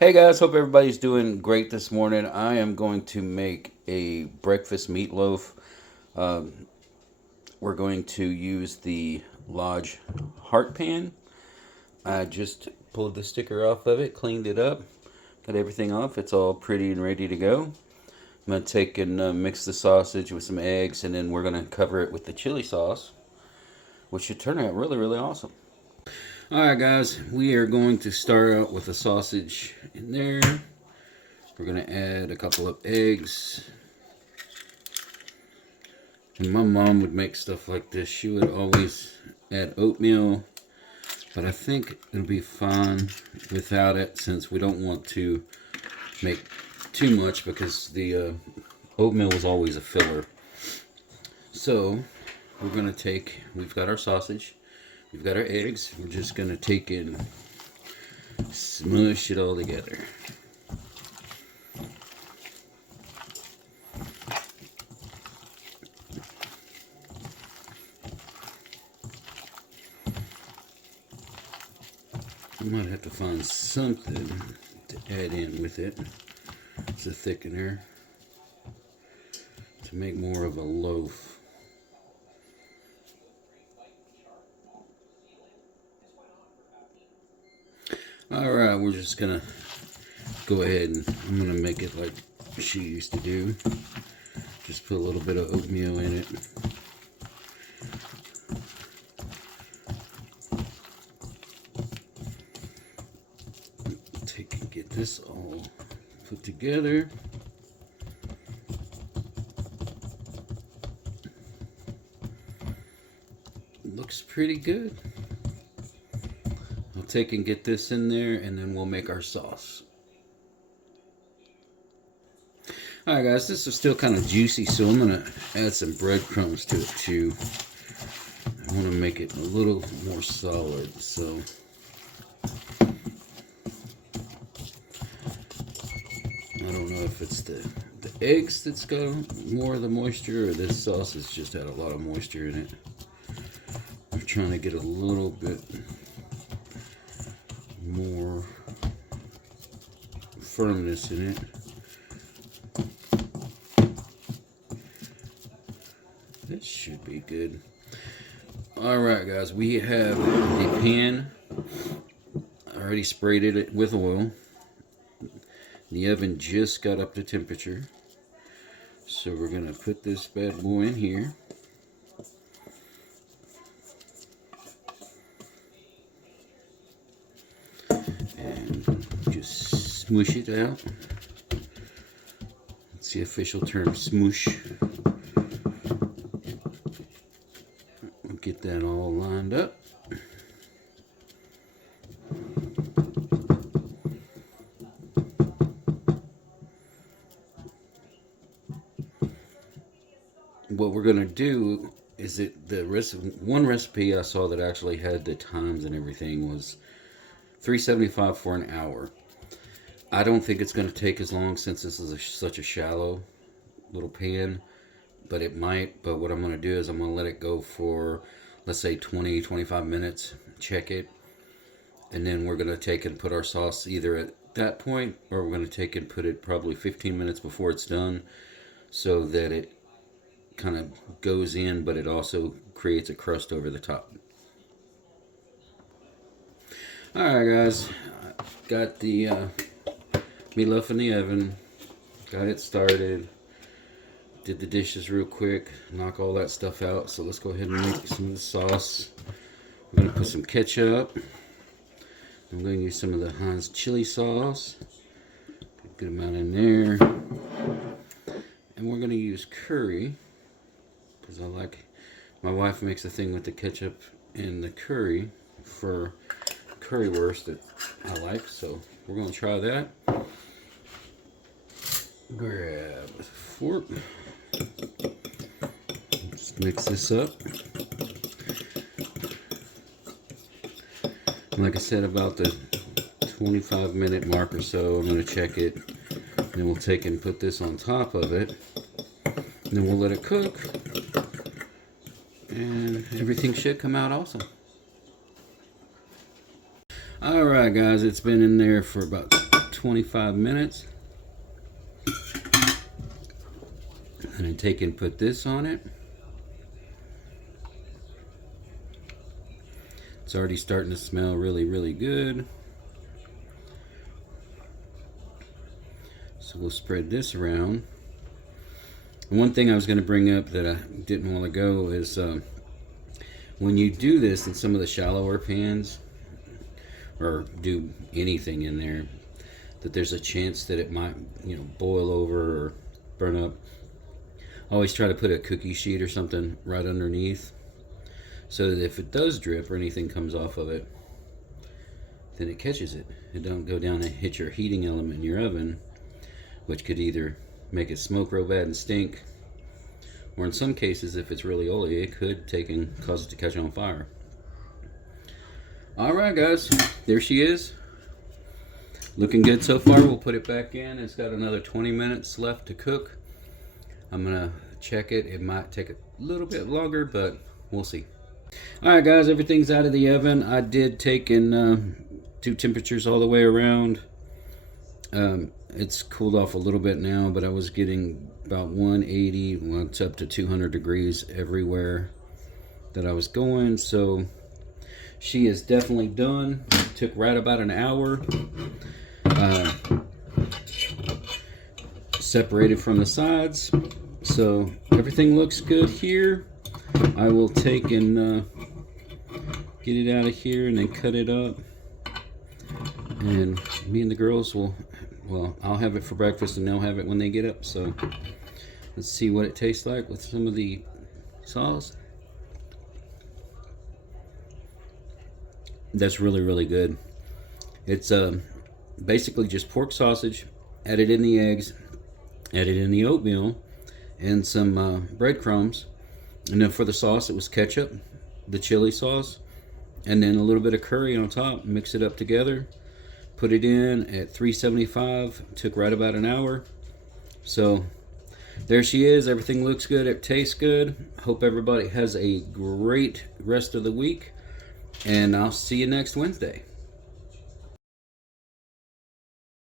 Hey guys, hope everybody's doing great this morning. I am going to make a breakfast meatloaf. Um, we're going to use the Lodge Heart Pan. I just pulled the sticker off of it, cleaned it up, got everything off. It's all pretty and ready to go. I'm going to take and mix the sausage with some eggs, and then we're going to cover it with the chili sauce, which should turn out really, really awesome. Alright guys, we are going to start out with the sausage in there. We're going to add a couple of eggs. And my mom would make stuff like this. She would always add oatmeal, but I think it'll be fine without it since we don't want to make too much because the oatmeal was always a filler. So we're going to take, we've got our sausage, we've got our eggs. We're just going to take and smush it all together. I might have to find something to add in with it. It's a thickener to make more of a loaf. Alright, we're just gonna go ahead and I'm gonna make it like she used to do. Just put a little bit of oatmeal in it. Take and get this all put together. Looks pretty good. I'll take and get this in there and then we'll make our sauce. Alright guys, this is still kind of juicy, so I'm going to add some breadcrumbs to it too. I want to make it a little more solid, so I don't know if it's the eggs that's got more of the moisture or this sauce has just had a lot of moisture in it. I'm trying to get a little bit more firmness in it. That should be good. Alright guys, we have the pan. I already sprayed it with oil. The oven just got up to temperature. So we're going to put this bad boy in here. And just smush it out. It's the official term, smoosh. We'll get that all lined up. What we're gonna do is one recipe I saw that actually had the times and everything was $3.75 for an hour. I don't think it's gonna take as long since this is such a shallow little pan, but it might. But what I'm gonna do is I'm gonna let it go for, let's say, 20-25 minutes, check it, and then we're gonna take and put our sauce either at that point or we're gonna take and put it probably 15 minutes before it's done, so that it kind of goes in, but it also creates a crust over the top. Alright guys, got the meatloaf in the oven, got it started, did the dishes real quick, knock all that stuff out. So let's go ahead and make some of the sauce. I'm going to put some ketchup. I'm going to use some of the Heinz chili sauce, good amount in there, and we're going to use curry. Because my wife makes a thing with the ketchup and the curry for currywurst that I like, so we're going to try that. Grab a fork. Let's mix this up. Like I said, about the 25-minute mark or so, I'm going to check it. And then we'll take and put this on top of it. And then we'll let it cook. And everything should come out awesome. Alright guys, it's been in there for about 25 minutes. And then take and put this on it. It's already starting to smell really, really good. So we'll spread this around. And one thing I was going to bring up that I didn't want to go is when you do this in some of the shallower pans, or do anything in there, that there's a chance that it might, boil over or burn up. I always try to put a cookie sheet or something right underneath, so that if it does drip or anything comes off of it, then it catches it. It don't go down and hit your heating element in your oven, which could either make it smoke real bad and stink, or in some cases, if it's really oily, it could take and cause it to catch on fire. Alright guys, there she is. Looking good so far. We'll put it back in. It's got another 20 minutes left to cook. I'm gonna check it. It might take a little bit longer, but we'll see. Alright guys, everything's out of the oven. I did take in do temperatures all the way around. It's cooled off a little bit now, but I was getting about 180, well, it's up to 200 degrees everywhere that I was going. So she is definitely done. Took right about an hour. Separated from the sides, so everything looks good here. I will take and get it out of here and then cut it up, and me and the girls will, well, I'll have it for breakfast and they'll have it when they get up. So let's see what it tastes like with some of the sauce. That's really, really good. It's basically just pork sausage, added in the eggs, added in the oatmeal, and some breadcrumbs. And then for the sauce, it was ketchup, the chili sauce, and then a little bit of curry on top. Mix it up together, put it in at 375. Took right about an hour. So there she is. Everything looks good. It tastes good. Hope everybody has a great rest of the week, and I'll see you next Wednesday.